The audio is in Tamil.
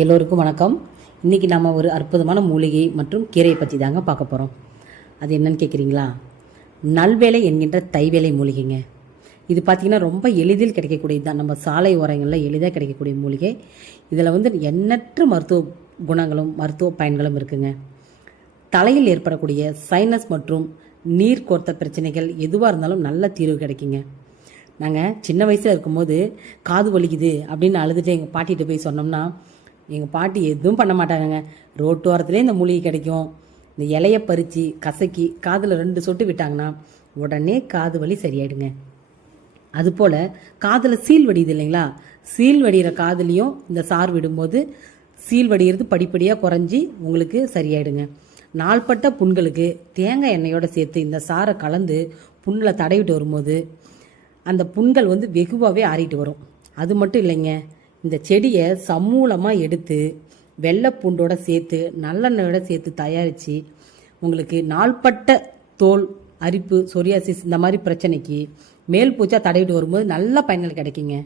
எல்லோருக்கும் வணக்கம். இன்றைக்கி நம்ம ஒரு அற்புதமான மூலிகை மற்றும் கீரையை பற்றி தாங்க பார்க்க போகிறோம். அது என்னன்னு கேட்குறீங்களா? நல்வேலை என்கின்ற தைவேலை மூலிகைங்க. இது பார்த்திங்கன்னா ரொம்ப எளிதில் கிடைக்கக்கூடியது தான். நம்ம சாலை ஓரங்களில் எளிதாக கிடைக்கக்கூடிய மூலிகை. இதில் எண்ணற்ற மருத்துவ குணங்களும் மருத்துவ பயன்களும் இருக்குங்க. தலையில் ஏற்படக்கூடிய சைனஸ் மற்றும் நீர் கோர்த்த பிரச்சனைகள் எதுவாக இருந்தாலும் நல்ல தீர்வு கிடைக்குங்க. நாங்கள் சின்ன வயசில் இருக்கும்போது காது வலிக்குது அப்படின்னு அழுதுட்டு எங்கள் பாட்டிகிட்ட போய் சொன்னோம்னா எங்கள் பாட்டி எதுவும் பண்ண மாட்டாங்க. ரோட்டோரத்துலேயே இந்த மூலிகை கிடைக்கும். இந்த இலையை பறித்து கசக்கி காதில் 2 சொட்டு விட்டாங்கன்னா உடனே காது வலி சரியாயிடுங்க. அதுபோல் காதில் சீல் வடியுது இல்லைங்களா? சீல் வடிகிற காதுலேயும் இந்த சார் விடும்போது சீல் வடிகிறது படிப்படியாக குறைஞ்சி உங்களுக்கு சரியாயிடுங்க. நாள்பட்ட புண்களுக்கு தேங்காய் எண்ணெயோடு சேர்த்து இந்த சாரை கலந்து புண்ணில் தடவிட்டு வரும்போது அந்த புண்கள் வெகுவாகவே ஆறிட்டு வரும். அது மட்டும் இல்லைங்க, இந்த செடியை சமூலமாக எடுத்து வெள்ளைப்பூண்டோட சேர்த்து நல்லெண்ணெயோட சேர்த்து தயாரித்து உங்களுக்கு நாள்பட்ட தோல் அரிப்பு சொரியாசிஸ் இந்த மாதிரி பிரச்சனைக்கு மேல் பூச்சா தடவிட்டு வரும்போது நல்ல பயன்கள் கிடைக்குங்க.